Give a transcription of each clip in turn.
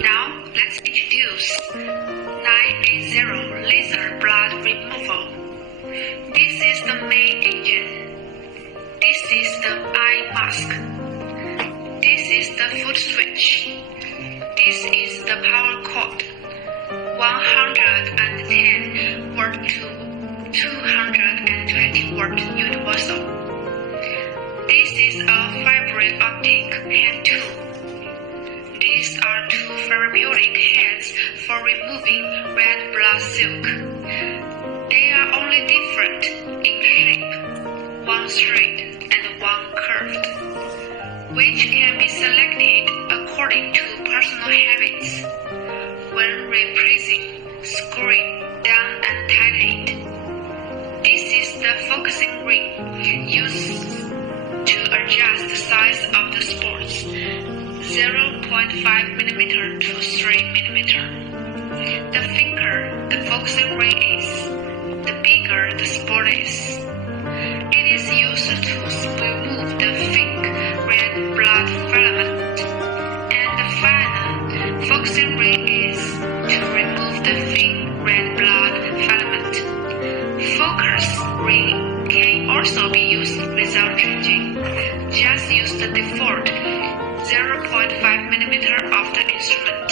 Now, let's introduce 980 laser blood removal. This is the main engine. This is the eye mask. This is the foot switch. This is the power cord. 110 watt to 220 watt universal. This is a fiber optic hand tool. These are two therapeutic heads for removing red blood silk. They are only different in shape, one straight and one curved, which can be selected according to personal habits. When replacing, screwing down and tighten it. This is the focusing ring used to adjust the size of the spots, 0.5 mm to 3 mm. The thicker the focusing ring is, the bigger the spot is. It is used to remove the thick red blood filament, and the final focusing ring is to remove the thin red blood filament. Focus ring can also be used without changing. Just use the default 0.5 mm of the instrument.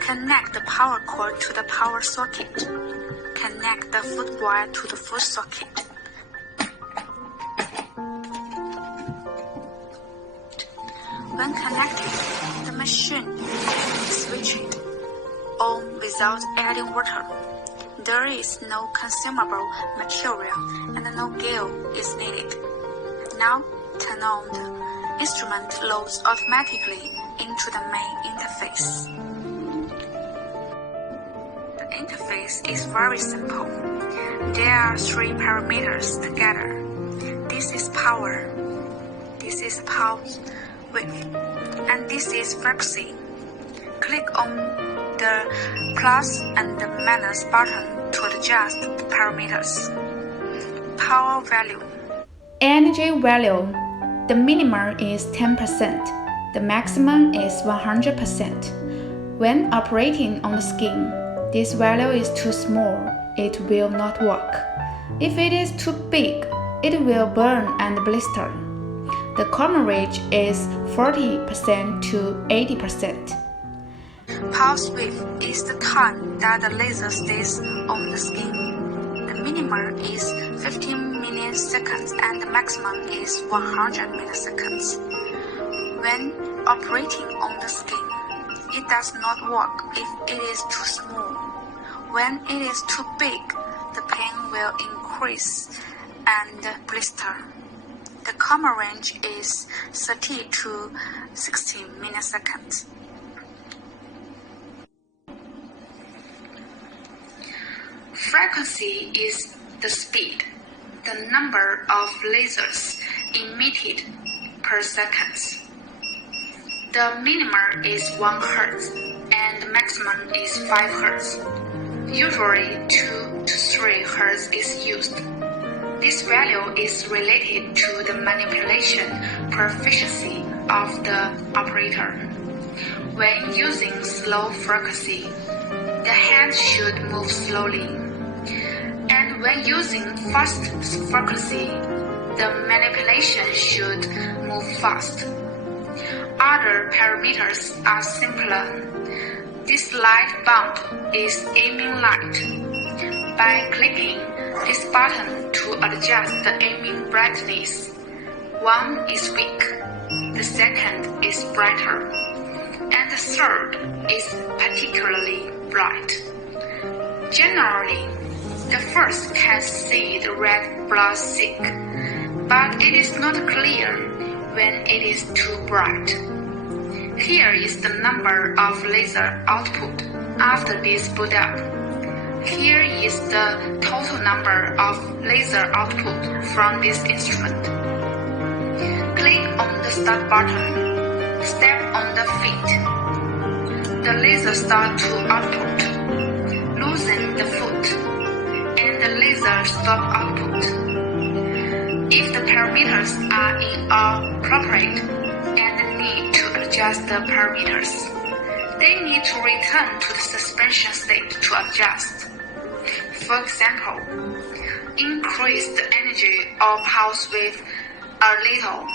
Connect the power cord to the power socket. Connect the foot wire to the foot socket. When connected, the machine is switched on without adding water. There is no consumable material and no gear is needed. Now, turn on the instrument loads automatically into the main interface. The interface is very simple. There are 3 parameters together. This is power, this is pulse width, and this is frequency. Click on the plus and the minus button to adjust the parameters. Power value. Energy value. The minimum is 10%. The maximum is 100%. When operating on the skin, this value is too small, it will not work. If it is too big, it will burn and blister. The coverage is 40% to 80%. Pulse width is the time that the laser stays on the skin. The minimum is 15 milliseconds and the maximum is 100 milliseconds. When operating on the skin, it does not work if it is too small. When it is too big, the pain will increase and blister. The common range is 30 to 60 milliseconds. Frequency is the speed, the number of lasers emitted per second. The minimum is 1 Hz and the maximum is 5 Hz. Usually 2 to 3 Hz is used. This value is related to the manipulation proficiency of the operator. When using slow frequency, the hand should move slowly. And when using fast frequency, the manipulation should move fast. Other parameters are simpler. This light bulb is aiming light. By clicking this button to adjust the aiming brightness, one is weak, the second is brighter, and the third is particularly bright. Generally, the first can see the red blood silk, but it is not clear when it is too bright. Here is the number of laser output after this boot up. Here is the total number of laser output from this instrument. Click on the start button. Step on the feet. The laser starts to output. Loosen the foot, and the laser stop output. If the parameters are inappropriate and need to adjust the parameters. They need to return to the suspension state to adjust. For example, increase the energy or pulse width a little.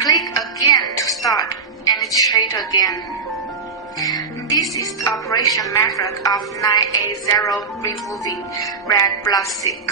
Click again to start and iterate again. This is the operation method of 980 removing red blood sick.